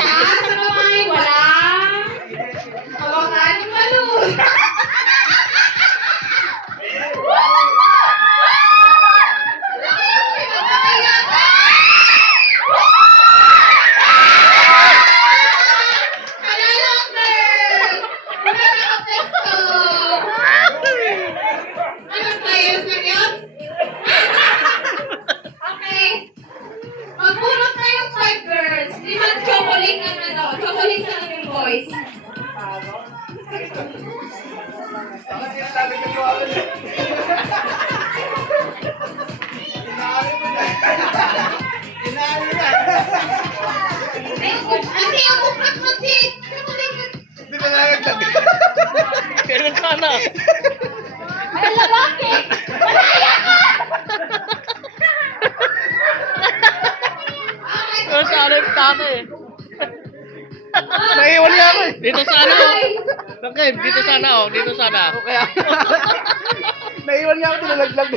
Taas na kamay, wala. Hawakan yung balon. Anong players na yun? Okay. Magbulot tayo 5 girls. 5 chocolate ang ano. Chocolate ang aming boys. Ate, ako pragmatic. Hindi na nalaglag. Kailan sana? Ay, lalaki. Malaya ka! Kailan sana yung tata eh. Naiwan niya ako eh. Dito sana oh. Okay, dito sana oh. Dito sana. Kaya, naiwan niya ako, tinalaglag.